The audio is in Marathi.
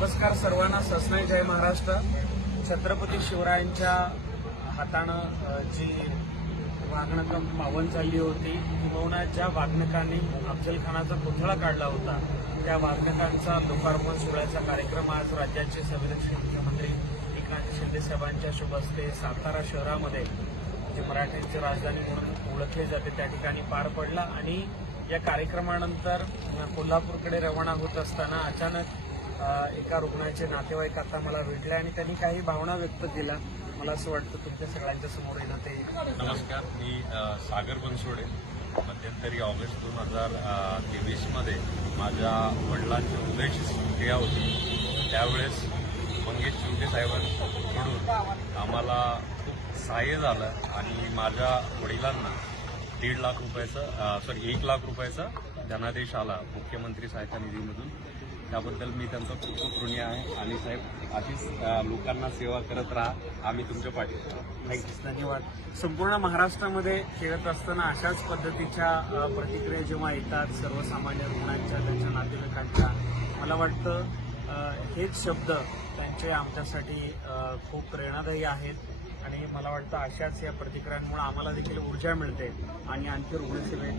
नमस्कार सर्वांना. ससनाई जय महाराष्ट्र. छत्रपती शिवरायांच्या हातानं जी वागणकं पावन चालली होती किंवा ज्या वागणकांनी अफजलखानाचा पुतळा काढला होता. त्या वागणकांचा लोकार्पण सोहळ्याचा कार्यक्रम आज राज्याचे संवेदनशील मुख्यमंत्री एकनाथ शिंदे साहेबांच्या शुभ हस्ते सातारा शहरामध्ये जे मराठ्यांची राजधानी म्हणून ओळखले जाते त्या ठिकाणी पार पडला. आणि या कार्यक्रमानंतर कोल्हापूरकडे रवाना होत असताना अचानक एका रुग्णाचे नातेवाईक आता मला भेटले आणि त्यांनी काही भावना व्यक्त केल्या. मला असं वाटतं तुमच्या सगळ्यांच्या समोर येणं ते नमस्कार मी सागर बनसोडे. मध्यंतरी ऑगस्ट दोन हजार तेवीसमध्ये माझ्या वडिलांची हृदयाची क्रिया होती. त्यावेळेस मंगेश चिंते साहेबांकडून आम्हाला खूप सहाय्य झालं आणि माझ्या वडिलांना दीड लाख रुपयाचं सॉरी एक लाख रुपयाचा धनादेश आला मुख्यमंत्री सहायता निधीमधून. त्याबद्दल मी त्यांचा खूप खूप ऋणी आहे. आणि साहेब अशीच लोकांना सेवा करत राहा. आम्ही तुमच्या पाठी धन्यवाद. संपूर्ण महाराष्ट्रामध्ये खेळत असताना अशाच पद्धतीच्या प्रतिक्रिया जेव्हा येतात सर्वसामान्य रुग्णांच्या त्यांच्या नातेवाईकांच्या मला वाटतं हेच शब्द त्यांचे आमच्यासाठी खूप प्रेरणादायी आहेत. आणि मला वाटतं अशाच या प्रतिक्रियांमुळे आम्हाला देखील ऊर्जा मिळते आणि आणखी रुग्णसेवे